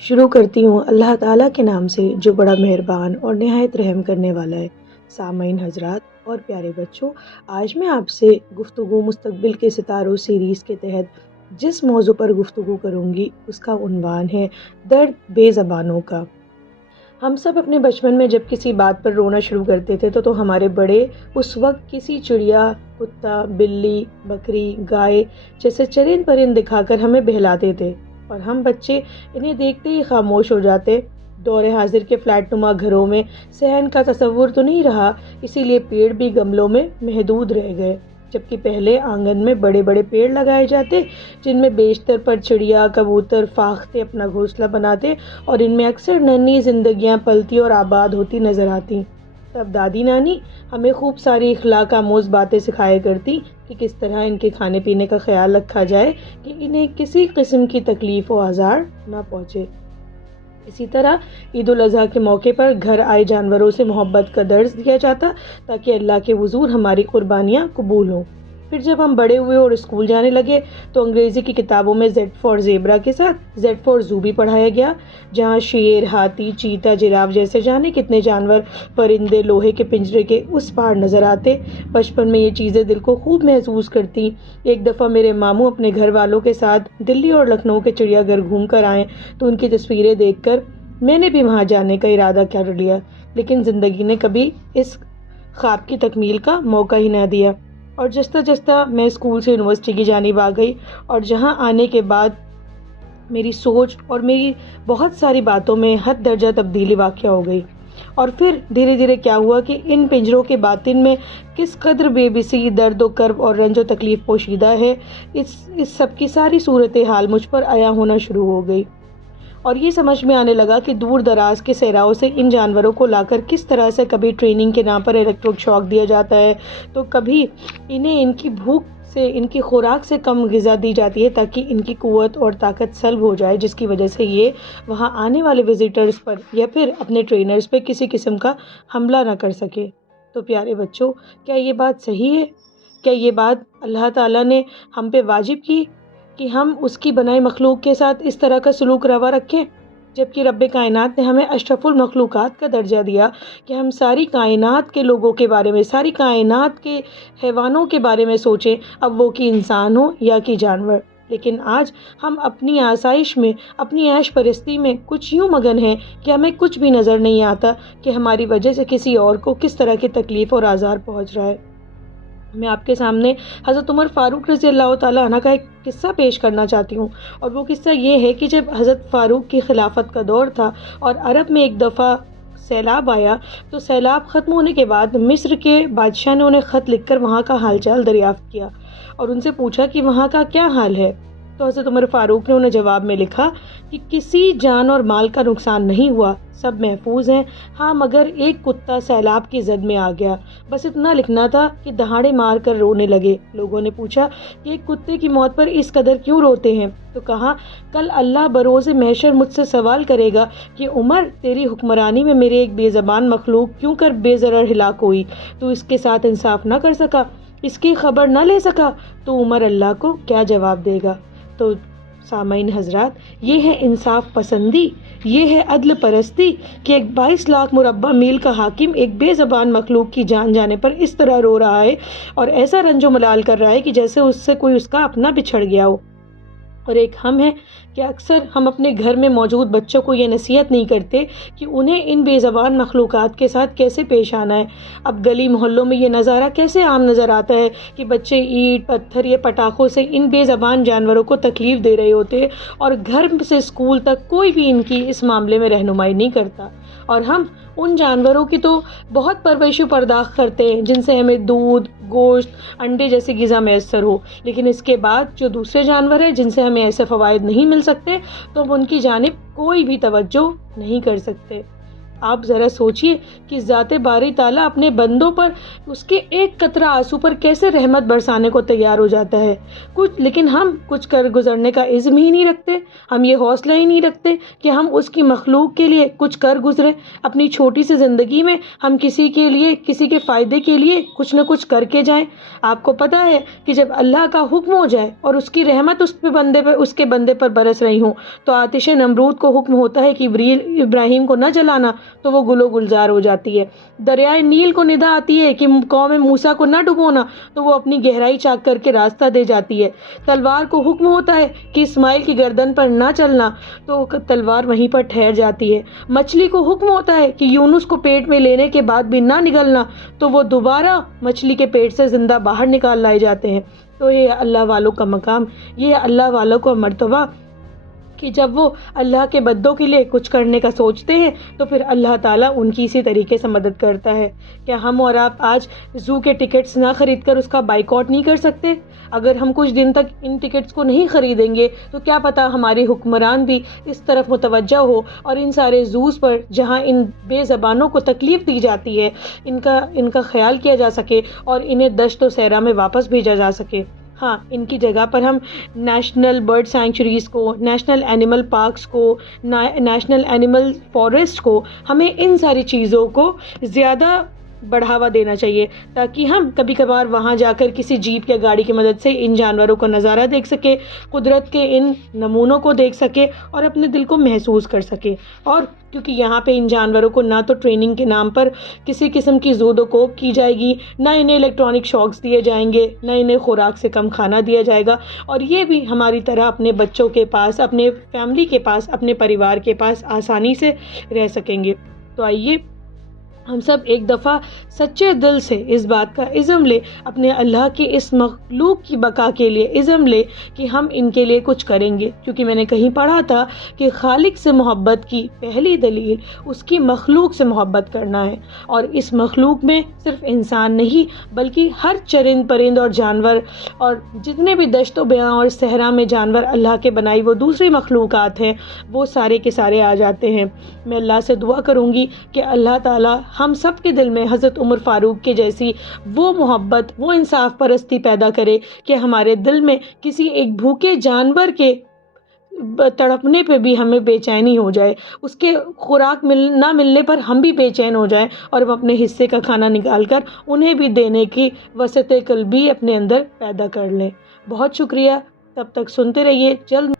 شروع کرتی ہوں اللہ تعالیٰ کے نام سے جو بڑا مہربان اور نہایت رحم کرنے والا ہے۔ سامعین حضرات اور پیارے بچوں، آج میں آپ سے گفتگو مستقبل کے ستاروں سیریز کے تحت جس موضوع پر گفتگو کروں گی اس کا عنوان ہے درد بے زبانوں کا۔ ہم سب اپنے بچپن میں جب کسی بات پر رونا شروع کرتے تھے تو ہمارے بڑے اس وقت کسی چڑیا، کتا، بلی، بکری، گائے جیسے چرند پرند دکھا کر ہمیں بہلاتے تھے اور ہم بچے انہیں دیکھتے ہی خاموش ہو جاتے۔ دور حاضر کے فلیٹ نما گھروں میں صحن کا تصور تو نہیں رہا، اسی لیے پیڑ بھی گملوں میں محدود رہ گئے، جبکہ پہلے آنگن میں بڑے بڑے پیڑ لگائے جاتے جن میں بیشتر پر چڑیا، کبوتر، فاختے اپنا گھونسلہ بناتے اور ان میں اکثر ننھی زندگیاں پلتی اور آباد ہوتی نظر آتی۔ تب دادی نانی ہمیں خوب ساری اخلاق آموز باتیں سکھایا کرتی کہ کس طرح ان کے کھانے پینے کا خیال رکھا جائے کہ انہیں کسی قسم کی تکلیف و آزار نہ پہنچے۔ اسی طرح عید الاضحیٰ کے موقع پر گھر آئے جانوروں سے محبت کا درس دیا جاتا تاکہ اللہ کے حضور ہماری قربانیاں قبول ہوں۔ پھر جب ہم بڑے ہوئے اور اسکول جانے لگے تو انگریزی کی کتابوں میں زیڈ فار زیبرا کے ساتھ زیڈ فار زو بھی پڑھایا گیا، جہاں شیر، ہاتھی، چیتا، جراف جیسے جانے کتنے جانور پرندے لوہے کے پنجرے کے اس پار نظر آتے۔ بچپن میں یہ چیزیں دل کو خوب محسوس کرتی۔ ایک دفعہ میرے ماموں اپنے گھر والوں کے ساتھ دلی اور لکھنؤ کے چڑیا گھر گھوم کر آئے تو ان کی تصویریں دیکھ کر میں نے بھی وہاں جانے کا ارادہ کر لیا، لیکن زندگی نے کبھی اس خواب کی تکمیل کا موقع ہی نہ دیا، اور جستا جستا میں اسکول سے یونیورسٹی کی جانب آ گئی، اور جہاں آنے کے بعد میری سوچ اور میری بہت ساری باتوں میں حد درجہ تبدیلی واقع ہو گئی۔ اور پھر دھیرے دھیرے کیا ہوا کہ ان پنجروں کے باطن میں کس قدر بے بسی، درد و کرب اور رنج و تکلیف پوشیدہ ہے، اس سب کی ساری صورتحال مجھ پر عیاں ہونا شروع ہو گئی، اور یہ سمجھ میں آنے لگا کہ دور دراز کے صحراؤں سے ان جانوروں کو لا کر کس طرح سے کبھی ٹریننگ کے نام پر الیکٹرک شاک دیا جاتا ہے تو کبھی انہیں ان کی بھوک سے، ان کی خوراک سے کم غذا دی جاتی ہے تاکہ ان کی قوت اور طاقت سلب ہو جائے، جس کی وجہ سے یہ وہاں آنے والے وزٹرز پر یا پھر اپنے ٹرینرز پہ کسی قسم کا حملہ نہ کر سکے۔ تو پیارے بچوں، کیا یہ بات صحیح ہے؟ کیا یہ بات اللہ تعالیٰ نے ہم پہ واجب کی کہ ہم اس کی بنائی مخلوق کے ساتھ اس طرح کا سلوک روا رکھیں، جبکہ رب کائنات نے ہمیں اشرف المخلوقات کا درجہ دیا کہ ہم ساری کائنات کے لوگوں کے بارے میں، ساری کائنات کے حیوانوں کے بارے میں سوچیں، اب وہ کہ انسان ہو یا کہ جانور۔ لیکن آج ہم اپنی آسائش میں، اپنی عیش پرستی میں کچھ یوں مگن ہیں کہ ہمیں کچھ بھی نظر نہیں آتا کہ ہماری وجہ سے کسی اور کو کس طرح کی تکلیف اور آزار پہنچ رہا ہے۔ میں آپ کے سامنے حضرت عمر فاروق رضی اللہ تعالیٰ عنہ کا ایک قصہ پیش کرنا چاہتی ہوں، اور وہ قصہ یہ ہے کہ جب حضرت فاروق کی خلافت کا دور تھا اور عرب میں ایک دفعہ سیلاب آیا تو سیلاب ختم ہونے کے بعد مصر کے بادشاہ نے انہیں خط لکھ کر وہاں کا حال چال دریافت کیا اور ان سے پوچھا کہ وہاں کا کیا حال ہے۔ تو حضرت عمر فاروق نے انہیں جواب میں لکھا کہ کسی جان اور مال کا نقصان نہیں ہوا، سب محفوظ ہیں، ہاں مگر ایک کتا سیلاب کی زد میں آ گیا۔ بس اتنا لکھنا تھا کہ دہاڑے مار کر رونے لگے۔ لوگوں نے پوچھا کہ ایک کتے کی موت پر اس قدر کیوں روتے ہیں؟ تو کہا، کل اللہ بروز محشر مجھ سے سوال کرے گا کہ عمر، تیری حکمرانی میں میرے ایک بے زبان مخلوق کیوں کر بے ضرر ہلاک ہوئی؟ تو اس کے ساتھ انصاف نہ کر سکا، اس کی خبر نہ لے سکا، تو عمر اللہ کو کیا جواب دے گا؟ تو سامعین حضرات، یہ ہے انصاف پسندی، یہ ہے عدل پرستی کہ ایک 22 لاکھ مربع میل کا حاکم ایک بے زبان مخلوق کی جان جانے پر اس طرح رو رہا ہے اور ایسا رنج و ملال کر رہا ہے کہ جیسے اس سے کوئی اس کا اپنا بچھڑ گیا ہو۔ اور ایک ہم ہیں کہ اکثر ہم اپنے گھر میں موجود بچوں کو یہ نصیحت نہیں کرتے کہ انہیں ان بے زبان مخلوقات کے ساتھ کیسے پیش آنا ہے۔ اب گلی محلوں میں یہ نظارہ کیسے عام نظر آتا ہے کہ بچے اینٹ، پتھر یا پٹاخوں سے ان بے زبان جانوروں کو تکلیف دے رہے ہوتے اور گھر سے اسکول تک کوئی بھی ان کی اس معاملے میں رہنمائی نہیں کرتا، اور ہم ان جانوروں کی تو بہت پرورش و پرداخت کرتے ہیں جن سے ہمیں دودھ، گوشت، انڈے جیسی غذا میسر ہو، لیکن اس کے بعد جو دوسرے جانور ہیں جن سے ہمیں ایسے فوائد نہیں مل سکتے تو ہم ان کی جانب کوئی بھی توجہ نہیں کر سکتے۔ آپ ذرا سوچئے کہ ذات باری تعالیٰ اپنے بندوں پر اس کے ایک قطرہ آنسو پر کیسے رحمت برسانے کو تیار ہو جاتا ہے، لیکن ہم کچھ کر گزرنے کا عزم ہی نہیں رکھتے، ہم یہ حوصلہ ہی نہیں رکھتے کہ ہم اس کی مخلوق کے لیے کچھ کر گزرے۔ اپنی چھوٹی سی زندگی میں ہم کسی کے لیے، کسی کے فائدے کے لیے کچھ نہ کچھ کر کے جائیں۔ آپ کو پتہ ہے کہ جب اللہ کا حکم ہو جائے اور اس کی رحمت اس کے بندے پر برس رہی ہوں تو آتش نمرود کو حکم ہوتا ہے کہ ابراہیم کو نہ جلانا، تو وہ گل و گلزار ہو جاتی ہے۔ دریائے نیل کو ندا آتی ہے کہ قوم موسیٰ کو نہ ڈبونا، تو وہ اپنی گہرائی چاک کر کے راستہ دے جاتی ہے۔ تلوار کو حکم ہوتا ہے کہ اسماعیل کی گردن پر نہ چلنا، تو تلوار وہیں پر ٹھہر جاتی ہے۔ مچھلی کو حکم ہوتا ہے کہ یونس کو پیٹ میں لینے کے بعد بھی نہ نگلنا، تو وہ دوبارہ مچھلی کے پیٹ سے زندہ باہر نکال لائے جاتے ہیں۔ تو یہ اللہ والوں کا مقام، یہ اللہ والوں کا مرتبہ کہ جب وہ اللہ کے بندوں کے لیے کچھ کرنے کا سوچتے ہیں تو پھر اللہ تعالیٰ ان کی اسی طریقے سے مدد کرتا ہے۔ کیا ہم اور آپ آج زو کے ٹکٹس نہ خرید کر اس کا بائیکاٹ نہیں کر سکتے؟ اگر ہم کچھ دن تک ان ٹکٹس کو نہیں خریدیں گے تو کیا پتہ ہمارے حکمران بھی اس طرف متوجہ ہو اور ان سارے زوز پر جہاں ان بے زبانوں کو تکلیف دی جاتی ہے ان کا خیال کیا جا سکے اور انہیں دشت و صحرا میں واپس بھیجا جا سکے۔ ہاں، ان کی جگہ پر ہم نیشنل برڈ سینکچوریز کو، نیشنل اینیمل پارکس کو، نیشنل اینیمل فارسٹ کو، ہمیں ان ساری چیزوں کو زیادہ بڑھاوا دینا چاہیے تاکہ ہم کبھی کبھار وہاں جا کر کسی جیپ یا گاڑی کی مدد سے ان جانوروں کا نظارہ دیکھ سکے، قدرت کے ان نمونوں کو دیکھ سکے اور اپنے دل کو محسوس کر سکے۔ اور کیونکہ یہاں پہ ان جانوروں کو نہ تو ٹریننگ کے نام پر کسی قسم کی زود و کوب کی جائے گی، نہ انہیں الیکٹرانک شاکس دیے جائیں گے، نہ انہیں خوراک سے کم کھانا دیا جائے گا، اور یہ بھی ہماری طرح اپنے بچوں کے پاس، اپنے فیملی کے پاس، اپنے پریوار کے پاس آسانی سے رہ سکیں گے۔ تو آئیے ہم سب ایک دفعہ سچے دل سے اس بات کا عزم لے، اپنے اللہ کی اس مخلوق کی بقا کے لیے عزم لے کہ ہم ان کے لیے کچھ کریں گے، کیونکہ میں نے کہیں پڑھا تھا کہ خالق سے محبت کی پہلی دلیل اس کی مخلوق سے محبت کرنا ہے، اور اس مخلوق میں صرف انسان نہیں بلکہ ہر چرند پرند اور جانور اور جتنے بھی دشت و بیاں اور صحرا میں جانور اللہ کے بنائی وہ دوسری مخلوقات ہیں، وہ سارے کے سارے آ جاتے ہیں۔ میں اللہ سے دعا کروں گی کہ اللہ تعالیٰ ہم سب کے دل میں حضرت عمر فاروق کے جیسی وہ محبت، وہ انصاف پرستی پیدا کرے کہ ہمارے دل میں کسی ایک بھوکے جانور کے تڑپنے پہ بھی ہمیں بے چینی ہو جائے، اس کے خوراک نہ ملنے پر ہم بھی بے چین ہو جائیں اور ہم اپنے حصے کا کھانا نکال کر انہیں بھی دینے کی وسعت قلبی اپنے اندر پیدا کر لیں۔ بہت شکریہ، تب تک سنتے رہیے، جلد